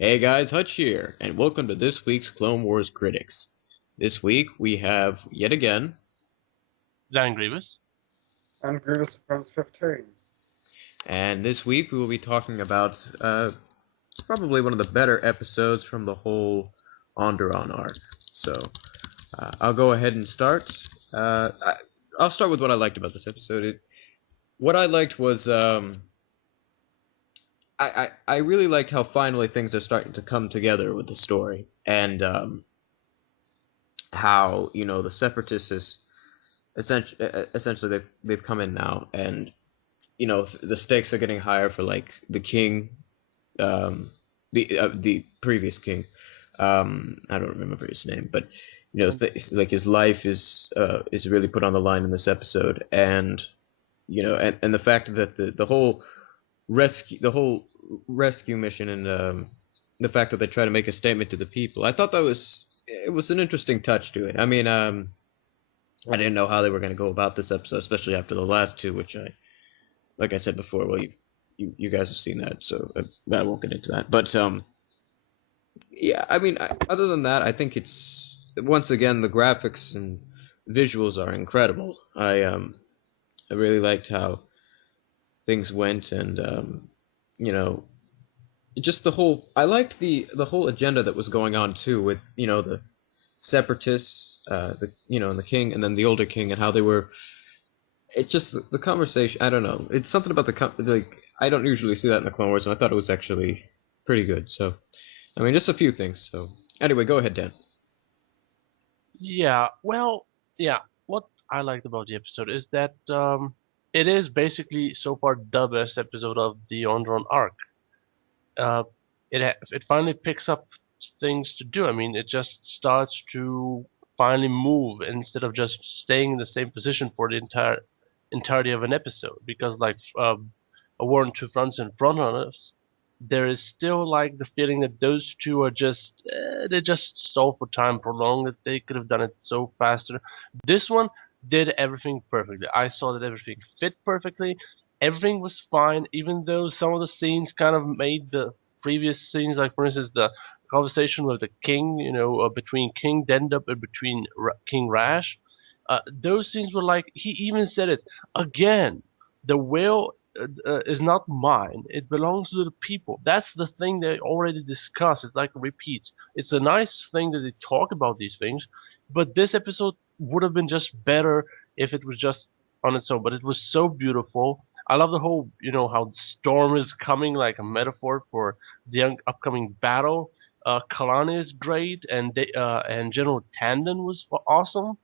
Hey guys, Hutch here, and welcome to this week's Clone Wars Critics. This week we have, yet again, Dan Grievous. And Grievous Supremes 15. and this week we will be talking about probably one of the better episodes from the whole Onderon arc. So, I'll go ahead and start. I'll start with what I liked about this episode. What I liked was, I really liked how finally things are starting to come together with the story, and how, the Separatists essentially they've come in now, and the stakes are getting higher for like the king, the previous king. I don't remember his name, but like his life is really put on the line in this episode, and and the fact that the whole rescue mission, and the fact that they try to make a statement to the people, I thought it was an interesting touch to it. I mean, I didn't know how they were going to go about this episode, especially after the last two, which like I said before, well, you guys have seen that, so I won't get into that. But yeah, I mean, other than that, I think it's once again the graphics and visuals are incredible. I really liked how things went, and you know, just the whole. I liked the whole agenda that was going on too, with the separatists, and the king, and then the older king, and how they were. It's just the conversation. I don't know. It's something about like I don't usually see that in the Clone Wars, and I thought it was actually pretty good. So, I mean, just a few things. So, anyway, go ahead, Dan. Yeah, well, yeah. What I liked about the episode is that it is basically so far the best episode of the Ondron arc. Uh, it finally picks up things to do. I mean, it just starts to finally move instead of just staying in the same position for the entirety of an episode. Because like a War on Two Fronts and Front Runners, there is still like the feeling that those two are just they just stall for time, prolonged that they could have done it so faster. This one did everything perfectly. I saw that everything fit perfectly. Everything was fine, even though some of the scenes kind of made the previous scenes, like for instance the conversation with the king, between King Dendup and between King Rash. Those scenes were like he even said it again. The whale is not mine. It belongs to the people. That's the thing they already discussed. It's like a repeat. It's a nice thing that they talk about these things, but this episode would have been just better if it was just on its own. But it was so beautiful. I love the whole, how the storm is coming, like a metaphor for the upcoming battle. Kalani is great, and General Tandon was awesome.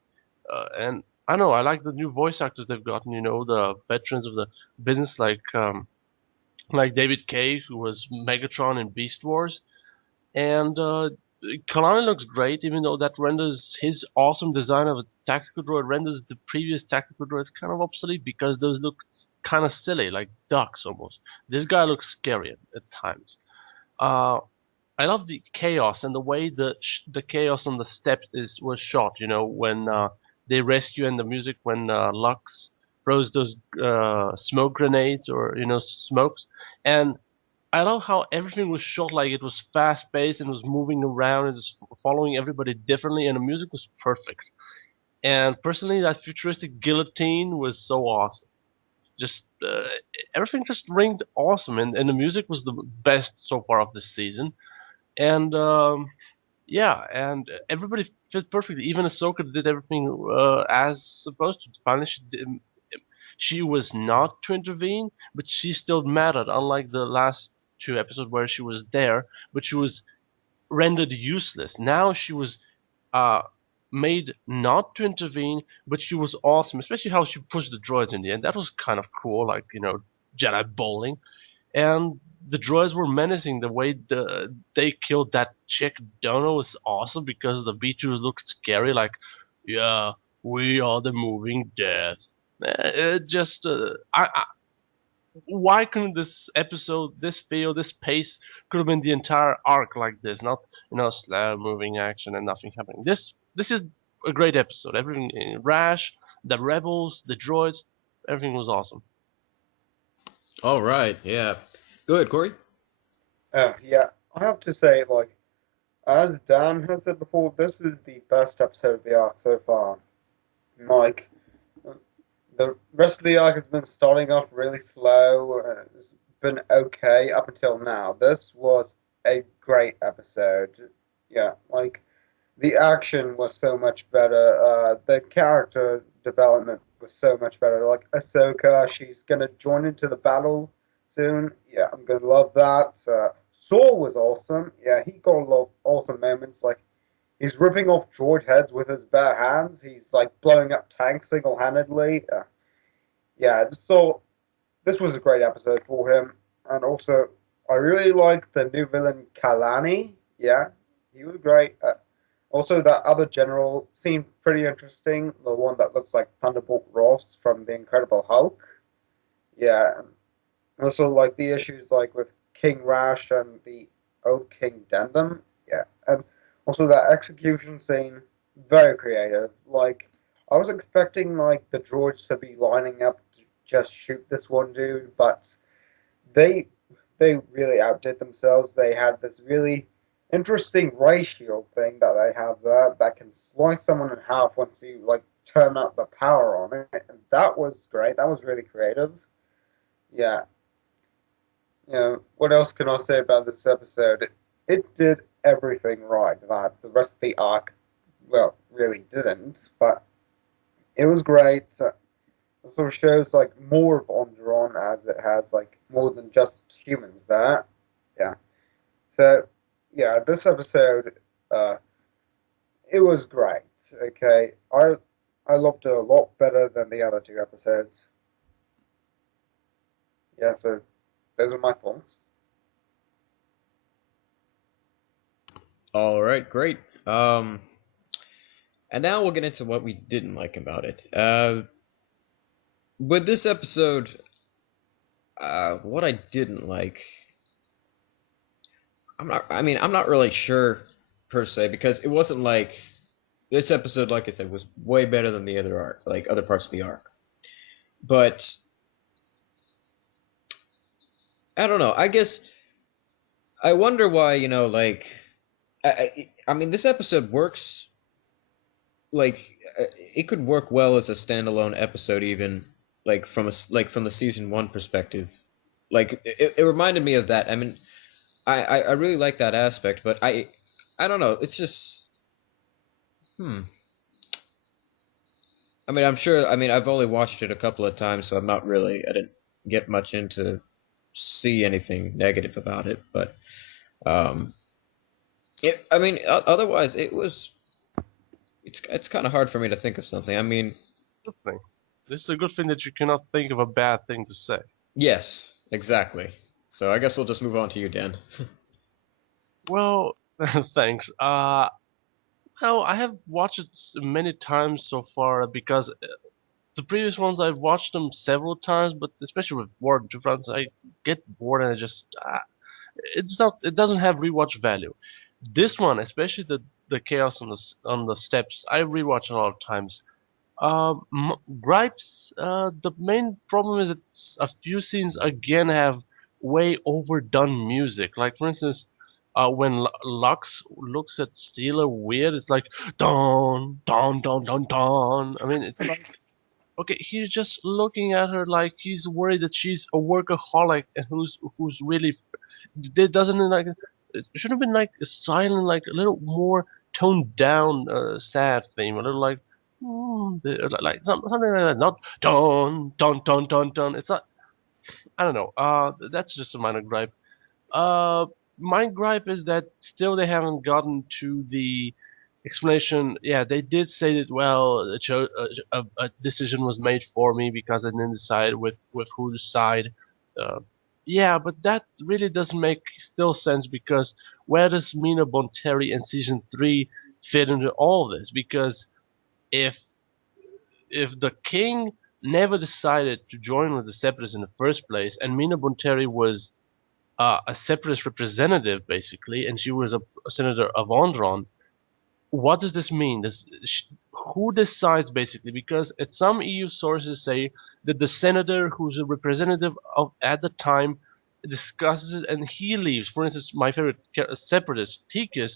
And I know I like the new voice actors they've gotten. The veterans of the business, like David Cage, who was Megatron in Beast Wars, and Kalani looks great, even though that renders his awesome design of a tactical droid renders the previous tactical droids kind of obsolete because those look kind of silly, like ducks almost. This guy looks scary at times. Uh, I love the chaos and the way the chaos on the steps was shot. When they rescue and the music when Lux throws those smoke grenades or smokes, and I love how everything was shot like it was fast paced and was moving around and was following everybody differently, and the music was perfect. And personally, that futuristic guillotine was so awesome. Just everything just ringed awesome, and the music was the best so far of this season. And yeah, and everybody fit perfectly. Even Ahsoka did everything as supposed to. Finally, she was not to intervene, but she still mattered. Unlike the last two episodes where she was there, but she was rendered useless. Now she was uh, made not to intervene, but she was awesome. Especially how she pushed the droids in the end. That was kind of cool, like Jedi bowling. And the droids were menacing. The way they killed that chick Dono was awesome because the B2s looked scary. Like, yeah, we are the moving death. It just, why couldn't this episode, this feel, this pace could have been the entire arc like this? Not slow moving action and nothing happening. This is a great episode. Everything Rash, the rebels, the droids, everything was awesome. All right, yeah, go ahead, Corey. Yeah. I have to say, like, as Dan has said before, this is the best episode of the arc so far. Like, the rest of the arc has been starting off really slow. It's been okay up until now. This was a great episode. Yeah, like the action was so much better. The character development was so much better. Like Ahsoka, she's gonna join into the battle soon. Yeah, I'm gonna love that. Saul was awesome. Yeah, he got a lot of awesome moments. Like he's ripping off droid heads with his bare hands. He's like blowing up tanks single-handedly. Yeah, so this was a great episode for him. And also, I really liked the new villain Kalani. Yeah, he was great. Also, that other general seemed pretty interesting. The one that looks like Thunderbolt Ross from The Incredible Hulk. Yeah. Also, like the issues like with King Rash and the old King Dendam. Yeah. And also that execution scene, very creative. Like, I was expecting like the droids to be lining up to just shoot this one dude, but they they really outdid themselves. They had this really interesting ray shield thing that they have there that can slice someone in half once you like turn up the power on it. And that was great. That was really creative. Yeah. What else can I say about this episode? It did everything right that the rest of the arc, well, really didn't, but it was great. It sort of shows like more of Onderon as it has like more than just humans there. Yeah. So yeah, this episode, uh, it was great. Okay, I loved it a lot better than the other two episodes. Yeah, so those are my thoughts. All right, great. And now we'll get into what we didn't like about it. With this episode, what I didn't like, I'm not really sure per se because it wasn't like this episode, like I said, was way better than the other arc, like other parts of the arc. But I don't know. I guess I wonder why, like I mean, this episode works like it could work well as a standalone episode, even like from the season one perspective. Like it reminded me of that. I mean, I really like that aspect, but I don't know. It's just hmm. I mean, I'm sure. I mean, I've only watched it a couple of times, so I didn't get much into see anything negative about it. But um, I mean, otherwise, it's kind of hard for me to think of something. I mean, Good thing. This is a good thing that you cannot think of a bad thing to say. yes, exactly. So I guess we'll just move on to you, Dan. Well, thanks. Well, I have watched it many times so far because the previous ones I've watched them several times, but especially with War of Two Fronts, I get bored and I just it doesn't have rewatch value. This one, especially the chaos on on the steps, I rewatch a lot of times. Gripes. The main problem is that a few scenes again have way overdone music. Like for instance, when Lux looks at Steeler weird, it's like don don don don don. I mean, it's like okay, he's just looking at her like he's worried that she's a workaholic and who's really it doesn't like it should have been like a silent, like a little more toned down, sad theme, a little like like something like that. Not dun dun dun dun dun. It's not. I don't know. That's just a minor gripe. Uh, my gripe is that still they haven't gotten to the explanation. Yeah, they did say that. Well, a decision was made for me because I didn't decide with whose side. Uh, yeah, but that really doesn't make still sense because where does Mina Bonteri in season 3 fit into all this? Because if the king never decided to join with the separatists in the first place, and Mina Bonteri was a separatist representative basically, and she was a senator of Ondron. What does this mean? Who decides basically? Because some EU sources say that the senator who's a representative of at the time discusses it, and he leaves. For instance, my favorite separatist, Tikus,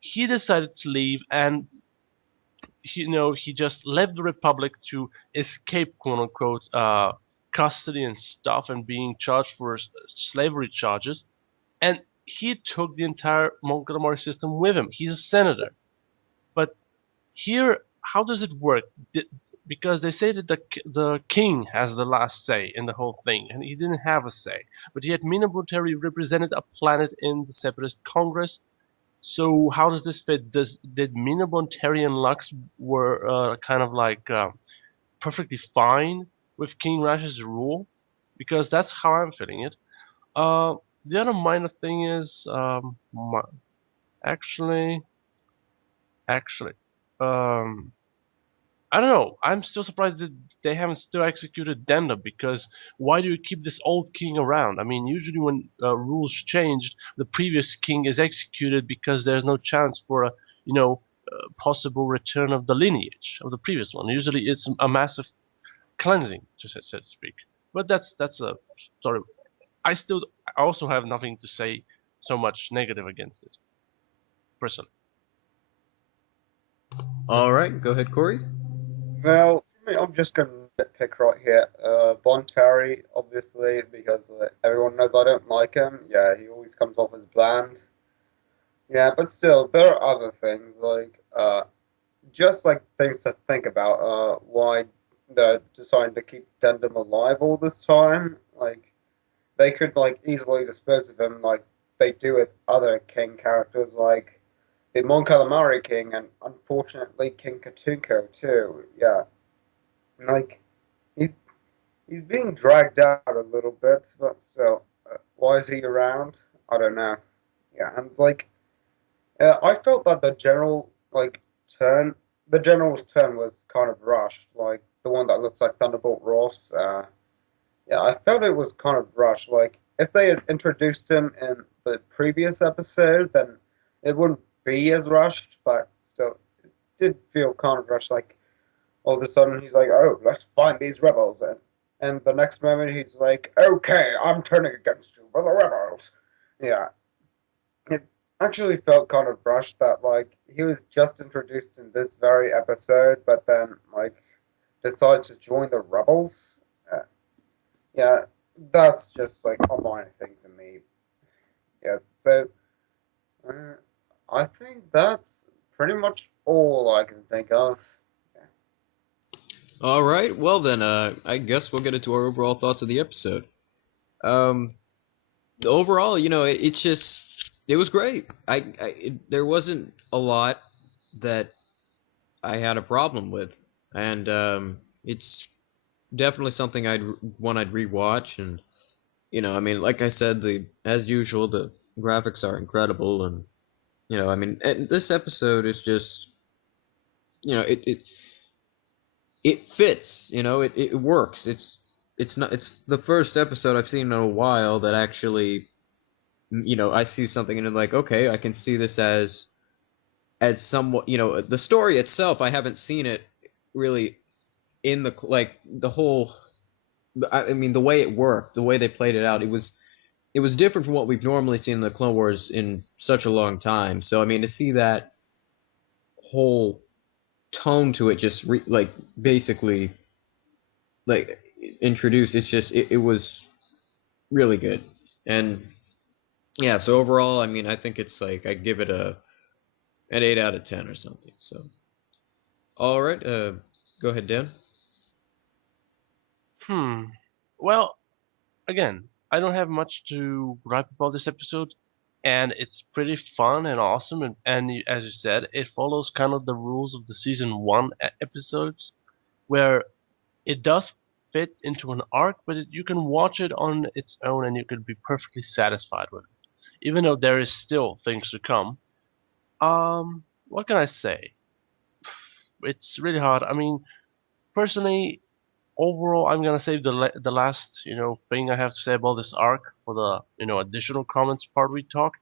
he decided to leave, and he just left the Republic to escape, quote unquote, custody and stuff, and being charged for slavery charges. And he took the entire Mon Calamari system with him. He's a senator. But here, how does it work? Because they say that the king has the last say in the whole thing, and he didn't have a say. But yet, Mina Bonteri represented a planet in the Separatist Congress. So how does this fit? Did Mina Bonteri and Lux were kind of like perfectly fine with King Rash's rule? Because that's how I'm feeling it. Uh, the other minor thing is actually, actually, um, I don't know. I'm still surprised that they haven't still executed Denda, because why do you keep this old king around? I mean, usually when rules changed, the previous king is executed because there's no chance for a possible return of the lineage of the previous one. Usually it's a massive cleansing, so to speak. But that's a story. I also have nothing to say so much negative against it, personally. All right, go ahead, Corey. Well, for me, I'm just gonna pick right here. Bontari, obviously, because everyone knows I don't like him. Yeah, he always comes off as bland. Yeah, but still, there are other things just like things to think about. Why they're deciding to keep Dendam alive all this time? Like, they could like easily dispose of him, like they do with other king characters, like the Mon Calamari King, and unfortunately King Katunko too. Yeah, like he he's being dragged out a little bit, but still, why is he around? I don't know. Yeah, and like I felt that turn, the general's turn was kind of rushed. Like the one that looks like Thunderbolt Ross. Yeah, I felt it was kind of rushed. Like if they had introduced him in the previous episode, then it wouldn't be as rushed. But still, it did feel kind of rushed. Like all of a sudden he's like, "Oh, let's find these rebels," and the next moment he's like, "Okay, I'm turning against you for the rebels." Yeah, it actually felt kind of rushed that like he was just introduced in this very episode, but then like decides to join the rebels. Uh, yeah, that's just like a minor thing to me. Yeah, so uh, I think that's pretty much all I can think of. All right, well then, I guess we'll get into our overall thoughts of the episode. Um, Overall, it's just it was great. There wasn't a lot that I had a problem with, and it's definitely something I'd rewatch. And I mean, like I said, the as usual, the graphics are incredible, and I mean, and this episode is just it fits. It works. It's the first episode I've seen in a while that actually I see something and I'm like, okay, I can see this as somewhat, the story itself. I haven't seen it really in the like the whole. I mean, the way it worked, the way they played it out, it was different from what we've normally seen in the Clone Wars in such a long time. So I mean, to see that whole tone to it, just like basically like introduced, it was really good. And yeah, so overall, I mean, I think it's like I give it an 8 out of 10 or something. So all right, go ahead, Dan. Hmm. Well, again, I don't have much to gripe about this episode, and it's pretty fun and awesome. And as you said, it follows kind of the rules of the season one episodes, where it does fit into an arc, but you can watch it on its own and you can be perfectly satisfied with it, even though there is still things to come. What can I say? It's really hard. I mean, personally, overall, I'm gonna save the last thing I have to say about this arc for the additional comments part we talk.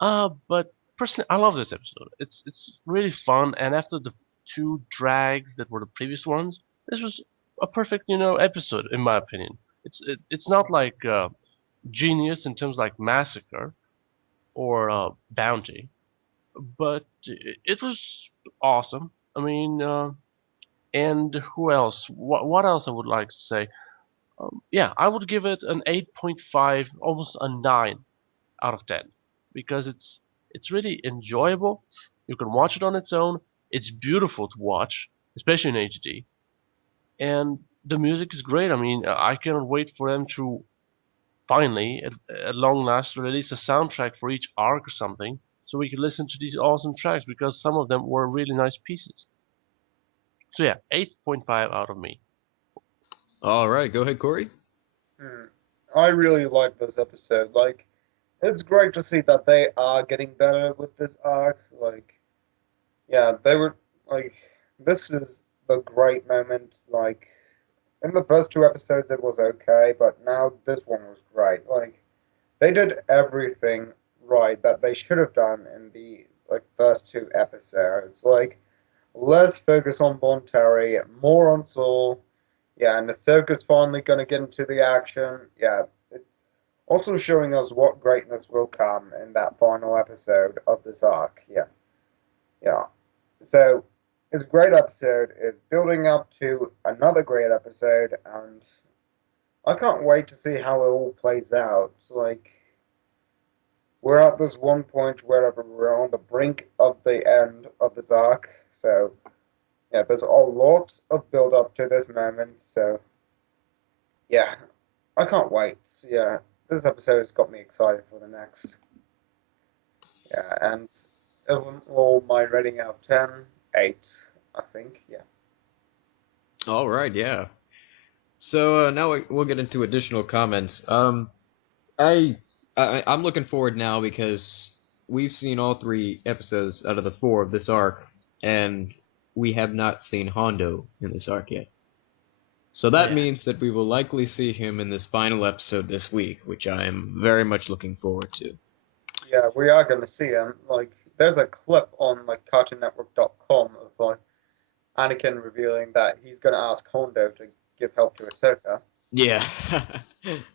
But personally, I love this episode. It's really fun, and after the two drags that were the previous ones, this was a perfect episode in my opinion. It's not like genius in terms like Massacre or Bounty, but it was awesome. I mean, and who else? What else I would like to say? Yeah, I would give it an 8.5, almost a 9 out of 10, because it's really enjoyable. You can watch it on its own. It's beautiful to watch, especially in HD, and the music is great. I mean, I cannot wait for them to finally, at long last, release a soundtrack for each arc or something, so we can listen to these awesome tracks because some of them were really nice pieces. So yeah, 8.5 out of me. All right, go ahead, Corey. Hmm. I really like this episode. Like, it's great to see that they are getting better with this arc. Like, yeah, they were like, this is the great moment. Like, in the first two episodes, it was okay, but now this one was great. Like, they did everything right that they should have done in the like first two episodes. Like, less focus on Bon Terry, more on Saul. Yeah, and the circus finally gonna get into the action. Yeah, also showing us what greatness will come in that final episode of this arc. Yeah, yeah. So it's a great episode. It's building up to another great episode, and I can't wait to see how it all plays out. Like we're at this one point where we're on the brink of the end of this arc. So yeah, there's a lot of build up to this moment. So yeah, I can't wait. Yeah, this episode has got me excited for the next. Yeah, and overall, my rating out of 10, 8, I think. Yeah. All right, yeah. So now we'll get into additional comments. I, I'm looking forward now because we've seen all three episodes out of the four of this arc, and we have not seen Hondo in this arc yet. So that Yeah, means that we will likely see him in this final episode this week, which I am very much looking forward to. Yeah, we are going to see him. Like, there's a clip on like CartoonNetwork.com of like Anakin revealing that he's going to ask Hondo to give help to Ahsoka. Yeah.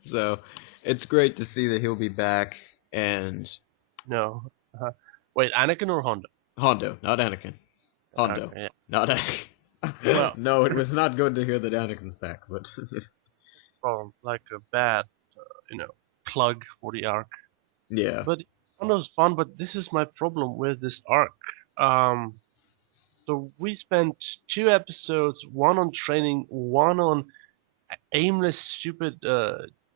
So it's great to see that he'll be back, and no. Uh, Wait, Anakin or Honda? Hondo, not Anakin. Hondo, Okay, yeah. not Anakin. Well, No, it was not good to hear that Anakin's back, but from like a bad, you know, plug for the arc. yeah. But Hondo's fun, but this is my problem with this arc. Um, so we spent two episodes, one on training, one on aimless, stupid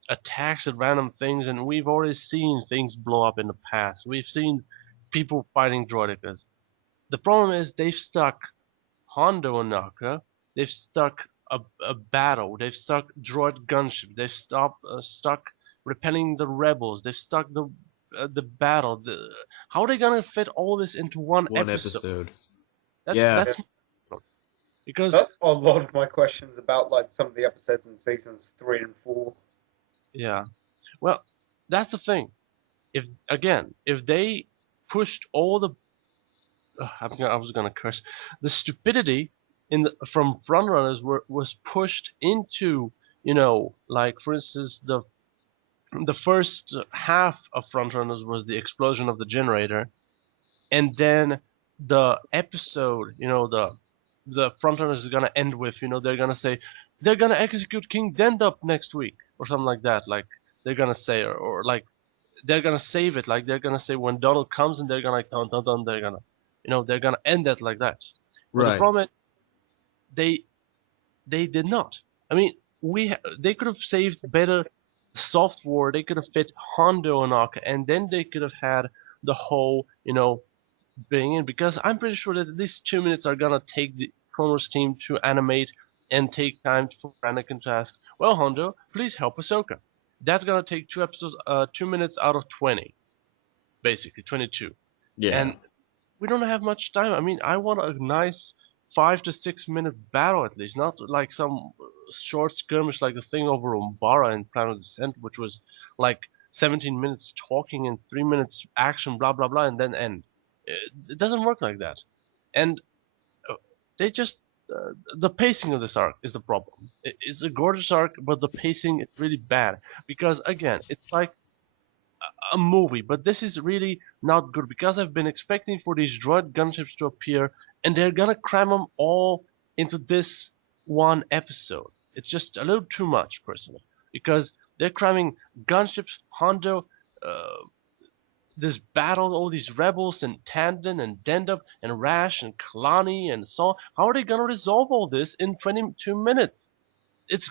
attacks at random things, and we've already seen things blow up in the past. We've seen people fighting droidicas. The problem is they've stuck Hondo and Naka. They've stuck a battle. They've stuck droid gunship. They've stuck repelling the rebels. They've stuck the battle. How are they gonna fit all this into one One episode? episode. That Yeah. Yeah. that's because That's a lot of my questions about like some of the episodes in seasons 3 and 4. yeah. Well, that's the thing. If they pushed all the I was gonna curse the stupidity from frontrunners was pushed into, like for instance the first half of frontrunners was the explosion of the generator, and then the episode, the frontrunners is gonna end with, they're gonna say they're gonna execute King Dendup next week or something like that, like they're gonna say, or like they're gonna save it, like they're gonna say when Donald comes and they're gonna like dun dun dun, they're gonna end it like that. But the Right. problem is they they did not. I mean, they could have saved better software. They could have fit Hondo and Aka, and then they could have had the whole, being in, because I'm pretty sure that at least 2 minutes are gonna take the Kronos team to animate and take time for Anakin to ask, well, Hondo, please help Ahsoka. That's gonna take 2 episodes, 2 minutes out of 20, basically 22, Yeah. and we don't have much time. I mean, I want a nice 5 to 6 minute battle at least, not like some short skirmish like the thing over Umbara in Planet of Descent, which was like 17 minutes talking and 3 minutes action, blah blah blah, and then end. It doesn't work like that, and uh, they just the pacing of this arc is the problem. It's a gorgeous arc, but the pacing is really bad because again, it's like a movie, but this is really not good because I've been expecting for these droid gunships to appear, and they're gonna cram them all into this one episode. It's just a little too much, personally, because they're cramming gunships, Hondo, uh, this battle, all these rebels, and Tandon, and Dendab, and Rash, and Kalani, and so on. How are they gonna resolve all this in 22 minutes? It's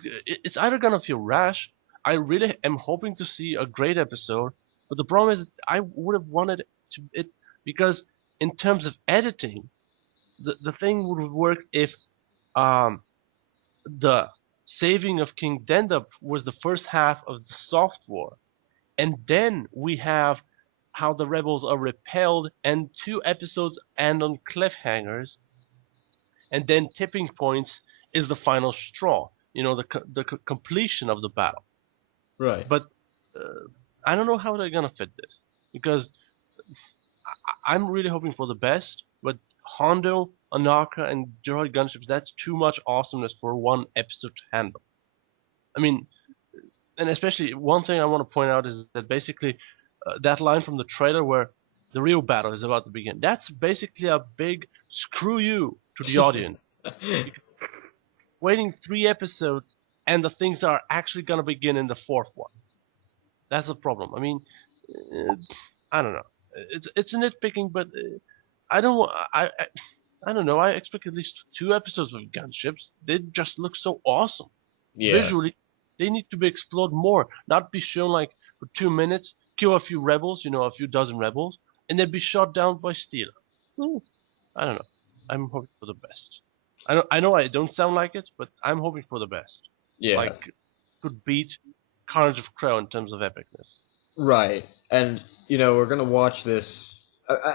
either gonna feel rash. I really am hoping to see a great episode, but the problem is I would have wanted it because in terms of editing, the thing would have worked if um the saving of King Dendab was the first half of the soft war, and then we have how the rebels are repelled, and 2 episodes end on cliffhangers, and then tipping points is the final straw. The completion of the battle. Right. But uh, I don't know how they're gonna fit this because I'm really hoping for the best. But Hondo, Anaka, and Droid Gunships—that's too much awesomeness for one episode to handle. I mean, and especially one thing I want to point out is that basically that line from the trailer where the real battle is about to begin. That's basically a big screw you to the audience. Waiting 3 episodes and the things are actually gonna begin in the fourth one. That's a problem. I mean, uh, I don't know. It's nitpicking, but I don't. I don't know. I expect at least 2 episodes of gunships. They just look so awesome Yeah. visually. They need to be explored more, not be shown like for 2 minutes, kill a few rebels, a few dozen rebels, and then be shot down by Steel. I don't know. I'm hoping for the best. I know I don't sound like it, but I'm hoping for the best. Yeah. Like could beat Carnage of Crow in terms of epicness. Right. And we're gonna watch this.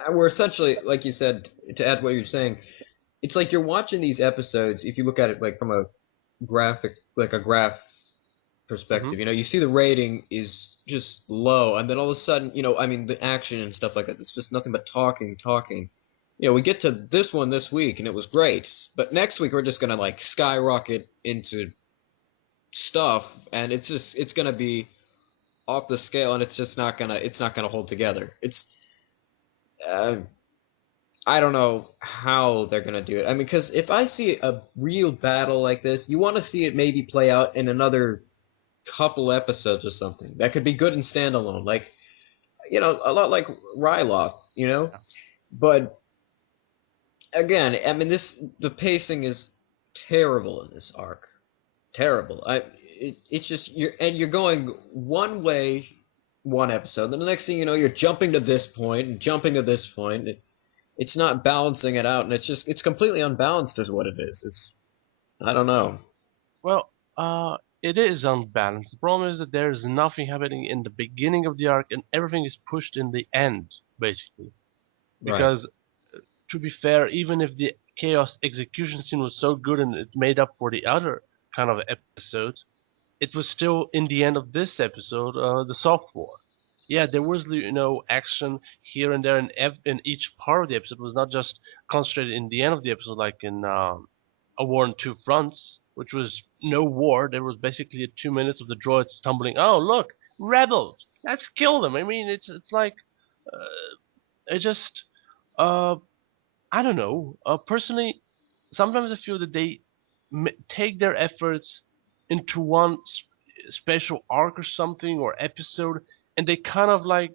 We're essentially, like you said, to add what you're saying, it's like you're watching these episodes. If you look at it like from a graph perspective, Hmm. you see the rating is just low, and then all of a sudden, I mean, the action and stuff like that. It's just nothing but talking, talking. We get to this one this week, and it was great. But next week, we're just gonna like skyrocket into stuff, and it's gonna be off the scale, and it's not gonna hold together. Uh, I don't know how they're gonna do it. I mean, because if I see a real battle like this, you want to see it maybe play out in another couple episodes or something. That could be good and standalone, like a lot like Ryloth, But again, I mean, the pacing is terrible in this arc. Terrible. It's just you're going one way one episode, then the next thing you know, you're jumping to this point and jumping to this point. It's not balancing it out, and it's completely unbalanced, is what it is. I don't know. Well, it is unbalanced. The problem is that there is nothing happening in the beginning of the arc, and everything is pushed in the end, basically. Right. Because, to be fair, even if the chaos execution scene was so good and it made up for the other kind of episodes, it was still in the end of this episode, the soft war. Yeah, there was action here and there in each part of the episode. It was not just concentrated in the end of the episode, like in A War on Two Fronts, which was no war. There was basically 2 minutes of the droids stumbling. Oh, look, rebels! Let's kill them. I mean, it's like it just uh, I don't know. Personally, sometimes I feel that they take their efforts into one special arc or something or episode, and they kind of like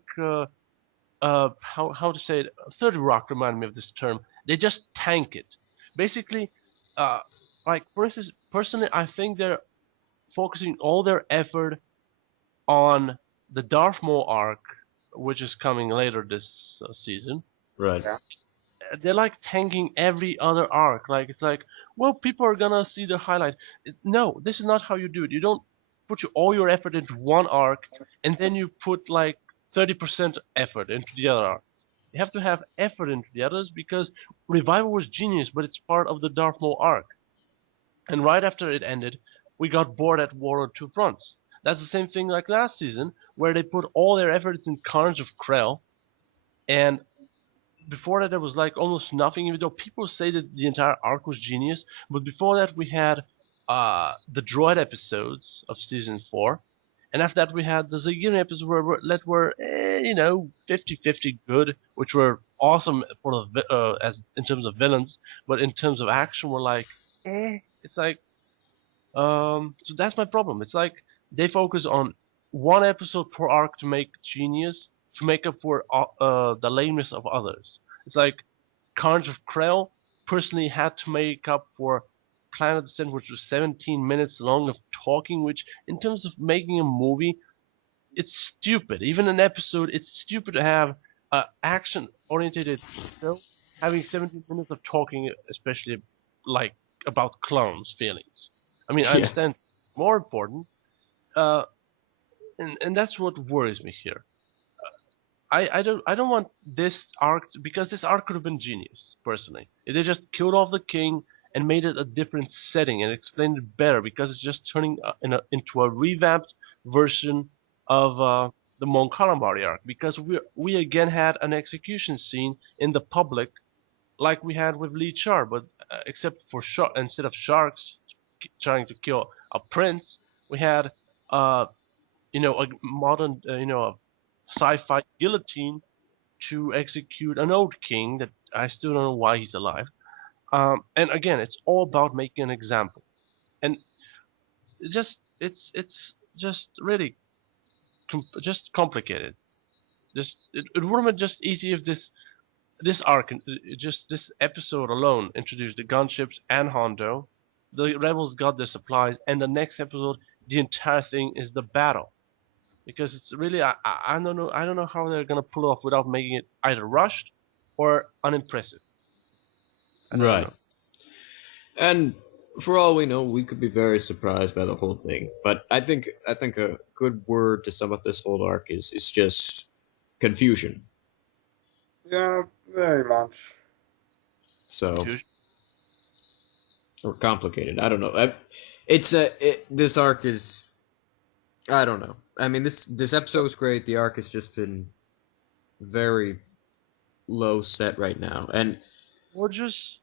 how to say it. 30 Rock reminded me of this term. They just tank it. Basically, uh, like personally, I think they're focusing all their effort on the Darth Maul arc, which is coming later this season. Right. Yeah. They're like tanking every other arc. Like it's like, well, people are gonna see the highlight. No, this is not how you do it. You don't put all your effort into one arc and then you put like 30% effort into the other arc. You have to have effort into the others because Revival was genius, but it's part of the Darth Maul arc. And right after it ended, we got bored at War on Two Fronts. That's the same thing like last season, where they put all their efforts in Carnage of Krell, and before that there was like almost nothing, even though people say that the entire arc was genius. But before that we had the droid episodes of season 4, and after that we had the Zagini episodes that were 50-50 good, which were awesome for as in terms of villains, but in terms of action were like it's like so that's my problem. It's like they focus on one episode per arc to make genius, to make up for the lameness of others. It's like Carnage of Krell personally had to make up for Planet of the Descent, which was 17 minutes long of talking, which in terms of making a movie, it's stupid. Even an episode, it's stupid to have action oriented show having 17 minutes of talking, especially like about clowns' feelings. I mean, I Yeah. understand more important, uh, and that's what worries me here. I don't want this arc because this arc could have been genius personally. If they just killed off the king and made it a different setting and explained it better, because it's just turning into a revamped version of the Mon Calamari arc. Because we again had an execution scene in the public like we had with Lee Char, but except for instead of sharks trying to kill a prince, we had uh, a modern, a sci-fi guillotine to execute an old king that I still don't know why he's alive. And again, it's all about making an example, and it's just really just complicated. It would have been just easy if this arc, just this episode alone, introduced the gunships and Hondo. The rebels got their supplies, and the next episode, the entire thing is the battle. Because it's really I don't know how they're gonna pull it off without making it either rushed or unimpressive. I don't Right. know. And for all we know, we could be very surprised by the whole thing. But I think a good word to sum up this whole arc is just confusion. Yeah, very much. So Confusion. or complicated. I don't know. This arc is I don't know. I mean this episode is great. The arc has just been very low set right now. And Gorgeous,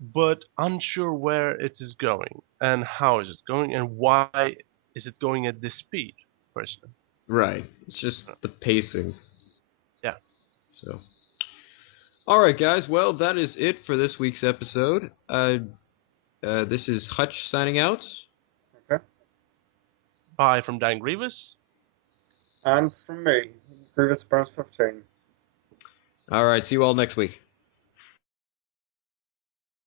but unsure where it is going and how is it going and why is it going at this speed, personally. right, it's just the pacing. Yeah. So all right, guys. Well, that is it for this week's episode. This is Hutch signing out. Okay. Bye from Dan Grievous. And from me, Grievous Burns 15. All right. See you all next week.